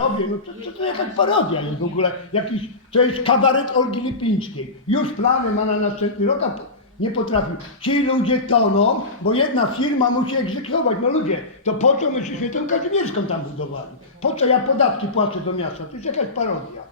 robię, no to, to, jakaś parodia jest w ogóle, jakiś, to jest kabaret Olgi Lipińskiej. Już plany ma na następny rok, a nie potrafi. Ci ludzie toną, bo jedna firma musi egzekwować. No ludzie, to po co myśmy Świętą Kazimierską tam budowali? Po co ja podatki płacę do miasta? To jest jakaś parodia.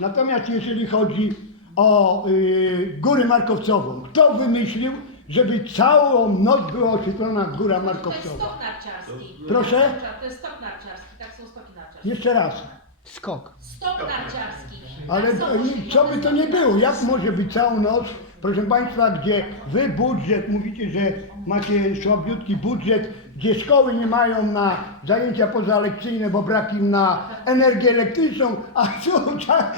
Natomiast jeżeli chodzi o y, Górę Markowcową, kto wymyślił, żeby całą noc była oświetlona Góra To jest Markowcowa? stok narciarski. Proszę? To jest stok narciarski, tak są stoki narciarskie. Jeszcze raz. Skok. Stok narciarski. Ale Tak są to- i co by to nie było? Jak może być całą noc, proszę Państwa, gdzie Wy budżet, mówicie, że macie słabiutki budżet, gdzie szkoły nie mają na zajęcia pozalekcyjne, bo brak im na energię elektryczną, a tu ta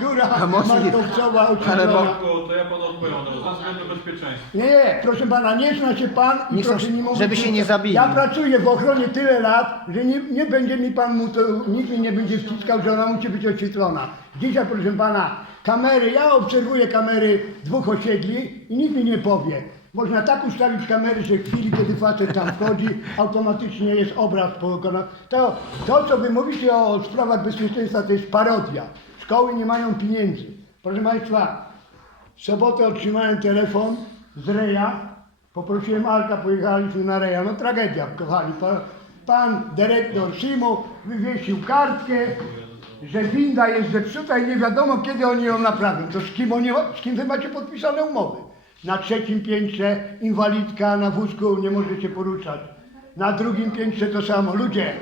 góra nie- Markowcowa ale oczyszczona. Marku, to ja panu odpowiem, ze względu bezpieczeństwa. Nie, nie, proszę pana, nie zna się pan i Nie chcą- proszę mi mówić, żeby się nie zabili. Ja pracuję w ochronie tyle lat, że nie, nie będzie mi pan mu to, nikt mi nie będzie wciskał, że ona musi być oświetlona. Dzisiaj, proszę pana, kamery, ja obserwuję kamery dwóch osiedli i nikt mi nie powie. Można tak ustawić kamery, że w chwili, kiedy facet tam wchodzi, automatycznie jest obraz pokonany. To, to, co wy mówicie o sprawach bezpieczeństwa, to jest parodia. Szkoły nie mają pieniędzy. Proszę państwa, w sobotę otrzymałem telefon z Reja. Poprosiłem Alka, pojechaliśmy na Reja. No tragedia, kochani. Pa- Pan dyrektor Simu wywiesił kartkę, że winda jest zepsuta i nie wiadomo kiedy oni ją naprawią. To z kim, oni, z kim wy macie podpisane umowy? Na trzecim piętrze inwalidka na wózku nie może się poruszać. Na drugim piętrze to samo. Ludzie,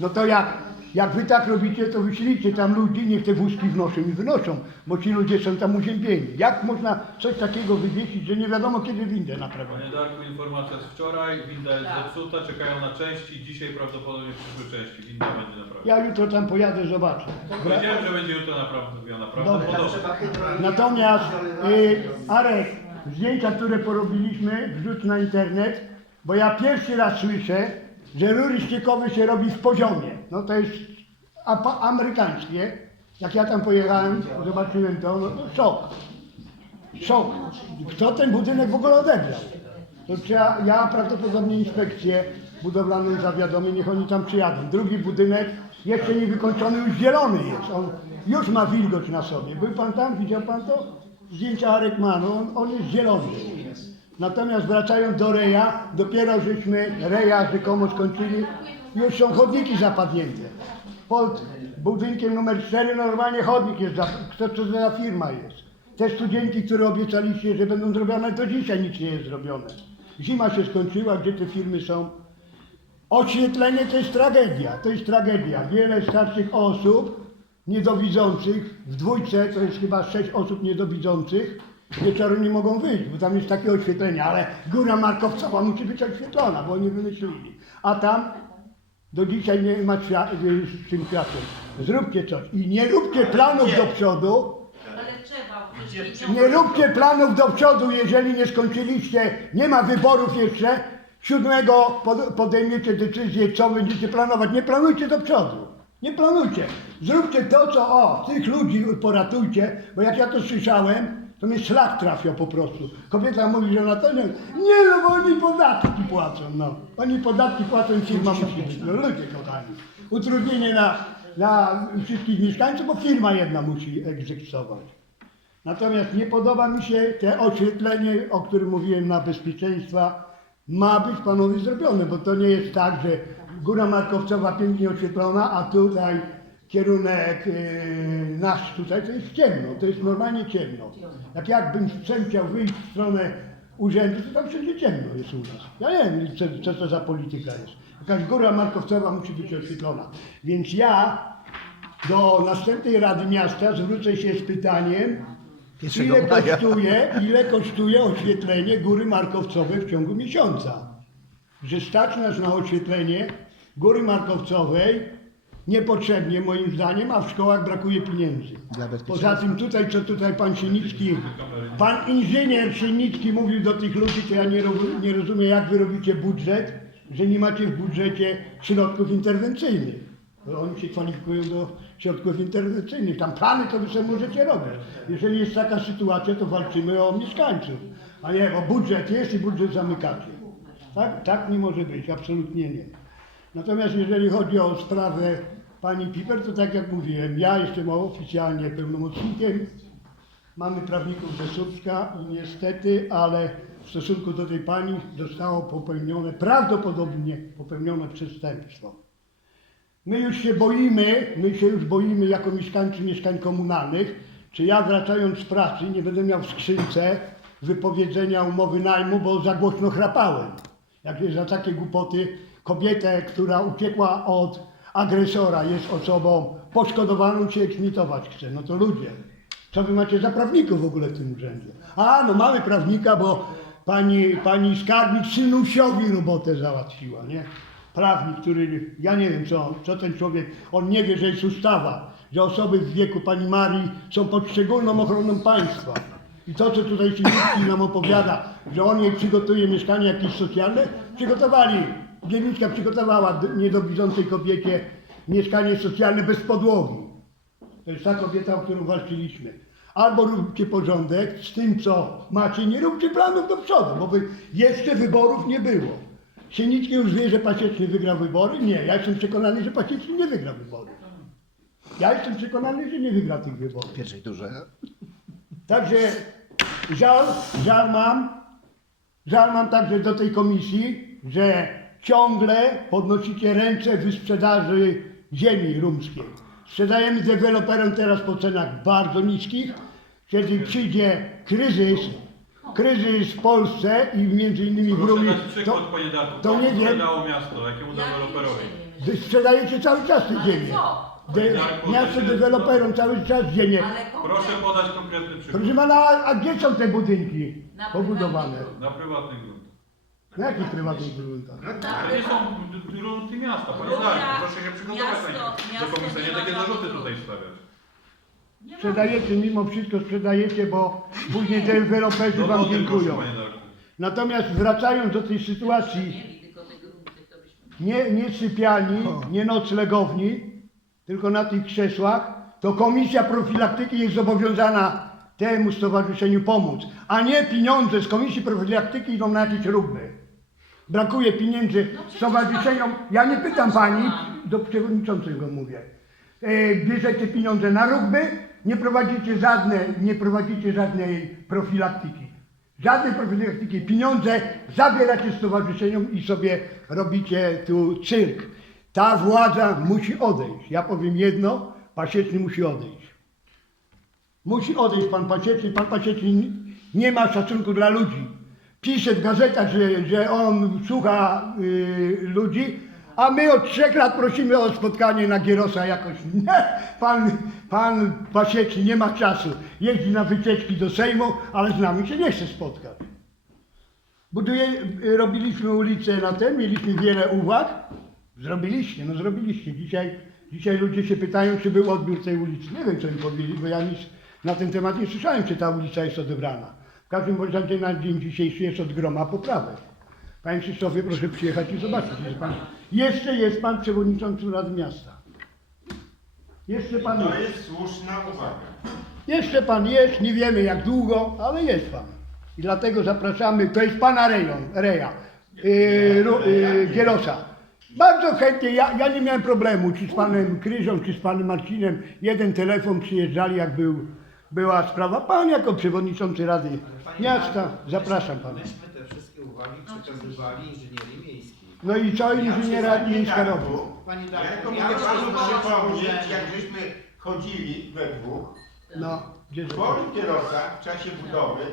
no to jak, jak wy tak robicie, to wyślijcie tam ludzi, niech te wózki wnoszą i wynoszą, bo ci ludzie są tam uziębieni. Jak można coś takiego wywiesić, że nie wiadomo kiedy windę naprawią? Panie Darku, informacja z wczoraj, winda jest Tak. zepsuta, czekają na części, dzisiaj prawdopodobnie przyszły części, winda będzie naprawiona. Ja jutro tam pojadę, zobaczę. Powiedziałem, że będzie jutro naprawiona, Dobra. prawdopodobnie. Natomiast y, Arek, zdjęcia, które porobiliśmy, wrzuć na internet, bo ja pierwszy raz słyszę, że rury ściekowe się robi w poziomie. No to jest amerykańskie. Jak ja tam pojechałem, zobaczyłem to, no to szok. Szok. Kto ten budynek w ogóle odebrał? To trzeba, ja prawdopodobnie inspekcję budowlaną zawiadomię, niech oni tam przyjadą. Drugi budynek, jeszcze nie wykończony, już zielony jest. On już ma wilgoć na sobie. Był pan tam, widział pan to? Zdjęcia Arek ma, no on, on jest zielony. Natomiast wracając do Reja, dopiero żeśmy Reja rzekomo skończyli, już są chodniki zapadnięte. Pod budynkiem numer 4 normalnie chodnik jest, za- kto co za firma jest. Te studienki, które obiecaliście, że będą zrobione, to dzisiaj nic nie jest zrobione. Zima się skończyła, gdzie te firmy są? Oświetlenie to jest tragedia, to jest tragedia. Wiele starszych osób, niedowidzących, w dwójce to jest chyba sześć osób niedowidzących, wieczoru nie mogą wyjść, bo tam jest takie oświetlenie, ale Góra Markowcowa musi być oświetlona, bo oni wymyślili. A tam do dzisiaj nie ma świa- y, z tym światłem. Zróbcie coś i nie róbcie planów do przodu, Ale trzeba. nie róbcie planów do przodu, jeżeli nie skończyliście, nie ma wyborów jeszcze. Siódmego pod- podejmiecie decyzję, co będziecie planować. Nie planujcie do przodu. Nie planujcie. Zróbcie to, co o, tych ludzi poratujcie, bo jak ja to słyszałem, to mnie szlak trafiał po prostu. Kobieta mówi, że na to nie, nie no, bo oni podatki płacą, no. Oni podatki płacą i firma musi być. No ludzie kochani. Utrudnienie na, na wszystkich mieszkańców, bo firma jedna musi egzekwować. Natomiast nie podoba mi się te oświetlenie, o którym mówiłem na bezpieczeństwa. Ma być panowie zrobione, bo to nie jest tak, że Góra Markowcowa pięknie oświetlona, a tutaj kierunek yy, nasz tutaj to jest ciemno, to jest normalnie ciemno. Jak jakbym chciał wyjść w stronę urzędu, to tam wszędzie ciemno jest u nas. Ja nie wiem, co, co to za polityka jest. Jakaś Góra Markowcowa musi być oświetlona. Więc ja do następnej Rady Miasta zwrócę się z pytaniem, ile kosztuje, ile kosztuje oświetlenie Góry Markowcowej w ciągu miesiąca. Że stać nas na oświetlenie Góry Markowcowej niepotrzebnie moim zdaniem, a w szkołach brakuje pieniędzy. Poza tym tutaj, co tutaj pan Sienicki, pan inżynier Sienicki mówił do tych ludzi, to ja nie, nie rozumiem jak wy robicie budżet, że nie macie w budżecie środków interwencyjnych. Oni się kwalifikują do środków interwencyjnych. Tam plany to wy sobie możecie robić. Jeżeli jest taka sytuacja, to walczymy o mieszkańców. A nie, bo budżet jest i budżet zamykacie. Tak, tak nie może być, absolutnie nie. Natomiast jeżeli chodzi o sprawę pani Piper, to tak jak mówiłem, ja jestem oficjalnie pełnomocnikiem. Mamy prawników ze Słupska i niestety, ale w stosunku do tej pani zostało popełnione, prawdopodobnie popełnione przestępstwo. My już się boimy, my się już boimy jako mieszkańcy mieszkań komunalnych, czy ja wracając z pracy nie będę miał w skrzynce wypowiedzenia umowy najmu, bo za głośno chrapałem. Jak za takie głupoty kobietę, która uciekła od agresora, jest osobą poszkodowaną, się eksmitować chce. No to ludzie, co wy macie za prawników w ogóle w tym urzędzie? A, no mamy prawnika, bo pani, pani skarbnik synusiowi robotę załatwiła, nie? Prawnik, który, ja nie wiem co, co ten człowiek, on nie wie, że jest ustawa, że osoby w wieku pani Marii są pod szczególną ochroną państwa. I to, co tutaj Siennicki nam opowiada, że on jej przygotuje mieszkanie jakieś socjalne, przygotowali, Gielińska przygotowała niedowidzącej kobiecie mieszkanie socjalne bez podłogi. To jest ta kobieta, o którą walczyliśmy. Albo róbcie porządek z tym, co macie, nie róbcie planów do przodu, bo wy, jeszcze wyborów nie było. Sienicki już wie, że Pasieczny wygra wybory? Nie, ja jestem przekonany, że Pasieczny nie wygra wyborów. Ja jestem przekonany, że nie wygra tych wyborów. pierwszej turze. Także żal, żal mam, żal mam także do tej komisji, że ciągle podnosicie ręce w sprzedaży ziemi rumskiej. Sprzedajemy deweloperom teraz po cenach bardzo niskich. Kiedy przyjdzie kryzys, kryzys w Polsce i między innymi w Proszę Rumie, dać przykład, to, panie Darku. to nie wiem. sprzedało miasto, jakiemu deweloperowi? wy sprzedajecie cały czas te ziemię. De, miasto deweloperom cały czas ziemię. Ale? Proszę podać konkretny przykład. Proszę pana, a a gdzie są te budynki Na pobudowane? prywatnych Na prywatnych gruntach. Na jakich prywatnych gruntach? Ale nie są g- grunty miasta, panie Darku. Proszę się przygotować miasto- na nie. miasto Do komisji nie nie ma takie żadnych zarzuty tutaj stawiać. Nie ma. Sprzedajecie, mimo wszystko sprzedajecie, bo później deweloperzy wam Dowody dziękują. proszę, panie Darku. Natomiast wracając do tej sytuacji, Mieli tylko te grunty, to byśmy... nie, nie sypialni, nie noclegowni, tylko na tych krzesłach, to komisja profilaktyki jest zobowiązana temu stowarzyszeniu pomóc, a nie pieniądze z komisji profilaktyki idą na jakieś rugby. Brakuje pieniędzy stowarzyszeniom. Ja nie pytam pani, do przewodniczącego mówię. E, bierzecie pieniądze na rugby, nie prowadzicie żadne, nie prowadzicie żadnej profilaktyki. Żadnej profilaktyki. Pieniądze zabieracie stowarzyszeniom i sobie robicie tu cyrk. Ta władza musi odejść. Ja powiem jedno, Pasieczny musi odejść. Musi odejść pan Pasieczny. Pan Pasieczny nie ma szacunku dla ludzi. Pisze w gazetach, że, że on słucha y, ludzi, a my od trzech lat prosimy o spotkanie na Gierosa jakoś. Nie, pan, pan Pasieczny nie ma czasu. Jeździ na wycieczki do Sejmu, ale z nami się nie chce spotkać. Buduje, robiliśmy ulicę na ten, mieliśmy wiele uwag. Zrobiliście, no zrobiliście. Dzisiaj, dzisiaj ludzie się pytają, czy był odbiór tej ulicy. Nie wiem, co im powiedzieli, bo ja nic na ten temat nie słyszałem, czy ta ulica jest odebrana. W każdym bądź razie na dzień dzisiejszy jest od groma poprawek. Panie Krzysztofie, proszę przyjechać i zobaczyć. Jest pan, jeszcze jest pan przewodniczącym Rady Miasta. Jeszcze pan To jest. jest słuszna uwaga. Jeszcze pan jest, nie wiemy jak długo, ale jest pan. I dlatego zapraszamy, to jest pana rejon, Reja, yy, Ru- yy, Gielosa. Bardzo chętnie, ja, ja nie miałem problemu, czy z panem Kryżą, czy z panem Marcinem. Jeden telefon przyjeżdżali, jak był, była sprawa. Pan jako przewodniczący Rady Miasta, zapraszam pana. Myśmy te wszystkie uwagi przekazywali inżynierii miejskiej. No i co inżyniera miejska robi? Pani Ja Darku, tylko ja mogę panu przypomnieć, że- jak żeśmy chodzili we dwóch, No, gdzie? Polu Kierosa w czasie budowy.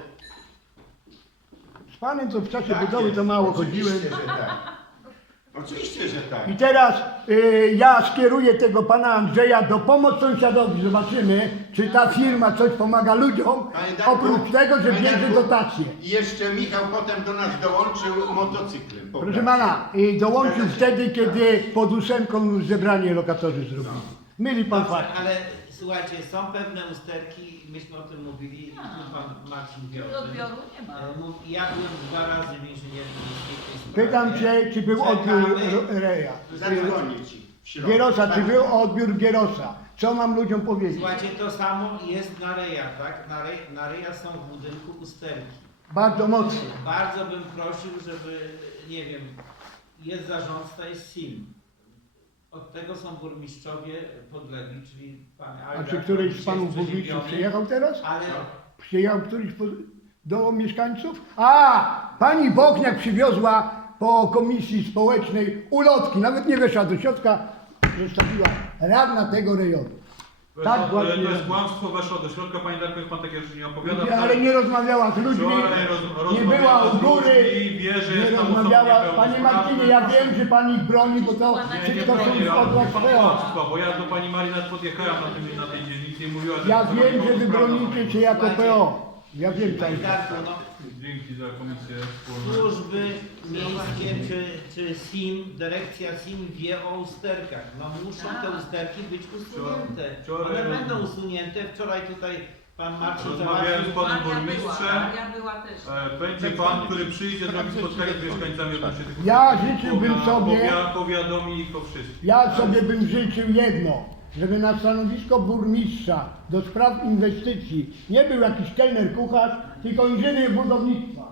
Z panem to w czasie Tak budowy jest. to mało chodziłem. Oczywiście, że tak. Oczywiście, że tak. I teraz y, ja skieruję tego pana Andrzeja do pomoc sąsiadowi. Zobaczymy, czy ta firma coś pomaga ludziom, Panie Darku, oprócz tego, że panie bierze Darku, dotacje. I jeszcze Michał potem do nas dołączył motocyklem. po Proszę pracy. pana, y, dołączył wtedy, kiedy pod ósemką zebranie lokatorzy zrobili. Myli pan fakt. ale słuchajcie, są pewne usterki, myśmy o tym mówili, i tu pan Marcin tym. Odbioru nie ma. E, Ja byłem dwa razy w inżynierii miejskiej w tej sprawie. Pytam cię, czy był odbiór Czekamy. Reja. Zadzwonię ci w środę. Gierosa, czy był odbiór Gierosa? Co mam ludziom powiedzieć? Słuchajcie, to samo jest na Reja, tak? Na, rej, na Reja są w budynku usterki. Bardzo mocno. Bardzo bym prosił, żeby, nie wiem, jest zarządca, jest SIM. Od tego są burmistrzowie podlegli, czyli pan A Albert, czy któryś z panów jest burmistrzów przeziębiony, przyjechał teraz? Ale Przyjechał któryś po, do mieszkańców? A, pani Bochniak przywiozła po komisji społecznej ulotki, nawet nie weszła do środka, zostawiła radna tego rejonu. Tak to, właśnie to jest kłamstwo, weszło do środka, pani Darko, już pan takie rzeczy nie opowiada. Ale nie rozmawiała z ludźmi, Wczoraj roz, nie była u z góry, ludźmi, wie, że nie jest tam rozmawiała. osobą Panie Marcinie, ja wiem, że pani broni, bo to Nie, nie wszystko są bronię, ale mówi pan kłamstwo, bo ja do pani Marii nawet podjechałem na, tym, na tej dzielnicy i mówiła, że... Ja to wiem, że wy bronicie się jako PO. Ja wiem no, Dzięki za komisję wspólną. służby miejskie czy, czy SIM, dyrekcja SIM wie o usterkach. No muszą te Tak. usterki być usunięte. Wczoraj- One będą usunięte. Wczoraj tutaj pan Marcin Rozmawiałem załatwił z panem Maria była, burmistrzem. Maria była też. E, Będzie pan, który przyjdzie zrobić spotkanie z mieszkańcami odnośnie tych Ja życzyłbym sobie- powia- Powiadomi ich o wszystkim. Ja sobie bym życzył jedno, żeby na stanowisko burmistrza do spraw inwestycji nie był jakiś kelner kucharz, tylko inżynier budownictwa.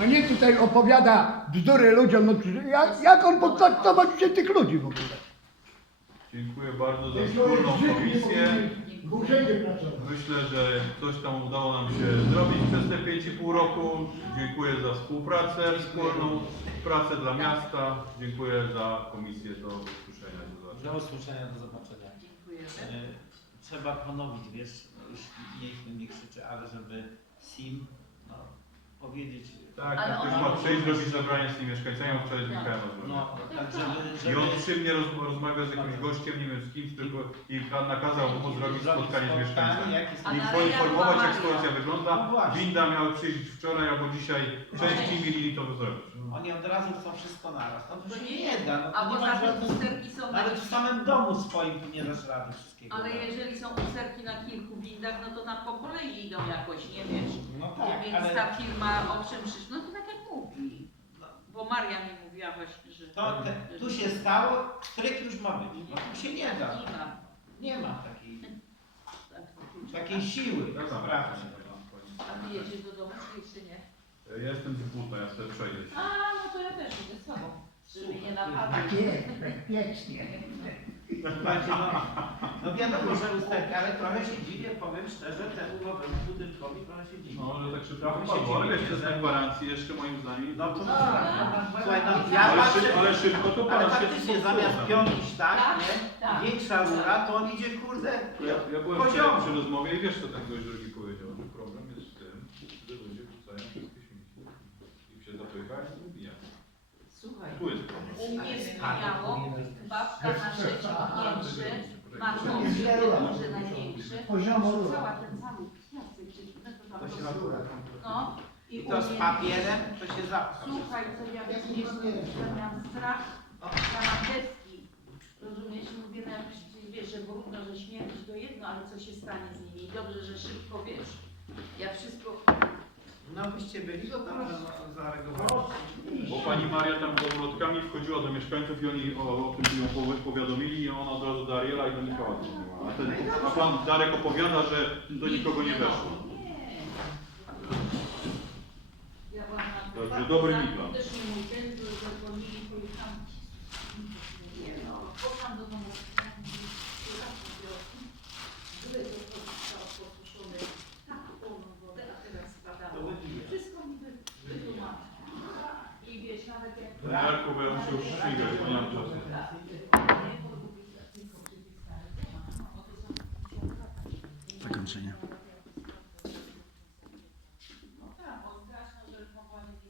A nie tutaj opowiada bzdury ludziom, no jak, jak on potraktować dzisiaj tych ludzi w ogóle? Dziękuję bardzo za wspólną komisję. W urzędzie pracować. Myślę, że coś tam udało nam się zrobić przez te 5,5 roku. Dziękuję za współpracę wspólną, pracę dla miasta. Dziękuję za komisję do usłyszenia. Do usłyszenia, do zobaczenia. Dziękujemy. E, Trzeba ponowić, wiesz, no już niech mnie krzyczy, ale żeby SIM no, powiedzieć. Tak, Ale jak ktoś ona- ma przyjść zrobić zebranie z tymi mieszkańcami, wczoraj z Michałem No, rozmawiałem. tak, żeby, I żeby on przy mnie roz, rozmawia z jakimś gościem, nie wiem z kimś, tylko i pan nakazał mu zrobić spotkanie z mieszkańcami. jak jest I Ale poinformować ja jak sytuacja wygląda. No właśnie. Winda miała przyjść wczoraj albo dzisiaj. Częściej mieli to zrobić. Oni od razu chcą wszystko naraz. No to To się nie nie da. No, A to nie ma tym żadnych... usterki są na Nawet w samym domu swoim tu nie dasz rady wszystkiego. Ale jeżeli są usterki na kilku windach, no to na po kolei idą jakoś, nie wiesz. No tak, więc ale ta firma o czym przyszła, no to tak jak mówi. No, Bo Maria mi mówiła właśnie, że... to te, tu się stało, stryk już ma być. No tu się nie da. Nie ma. Nie ma takiej, Tak, takiej siły sprawczej. A ty jedziesz do domu czy nie? Ja jestem z buta, ja sobie przejdę się. A, też idę z tobą. Żeby nie napadać. No, no wiadomo, że usterka, ale trochę się dziwię, powiem szczerze, temu nowemu budynkowi trochę się dziwię. No, że tak szybko Trochę się wypadło, ale dziwię, wiesz, to jest że- na gwarancji jeszcze moim zdaniem. No to A, Słuchaj, no ja ale, patrzę, szy, ale szybko to ale pan się faktycznie zamiast piąć tak, Tak, nie? tak. Większa rura, to on idzie kurde Ja, ja byłem wczoraj przy rozmowie i wiesz co ten gość drugi powiedział, że problem jest w tym, że ludzie wrzucają wszystkie śmieci i się zapychają i ubijają. Słuchaj, Tu jest problem. u mnie zmieniało, babka na trzecim piętrze, ma kąsy, duży, największy, Poziomo rura. rzucała ten cały piasek, czy no to tam To się po prostu- rura. No, i I u to z mnie- papierem, to się zapcha. Słuchaj, co ja wiesz, ja miałam strach, ja mam deski. Rozumiesz, mówię, no jak przecież wiesz, że brudno, że śmierć to jedno, ale co się stanie z nimi? I dobrze, że szybko wiesz. Ja wszystko. No byście byli, to tam zareagowali. Bo pani Maria tam z obrotkami wchodziła do mieszkańców i oni o, o tym ją powi- powiadomili i ona od razu do Ariela i do Michała dzwoniła. A, ten, a pan Darek opowiada, że do nikogo nie weszło. Nie. Ja byłam na Dobrze, tak, dobry Mikla. Też nie mój ten, że zadzwonili, pojechałam. Nie no, poszłam do domu.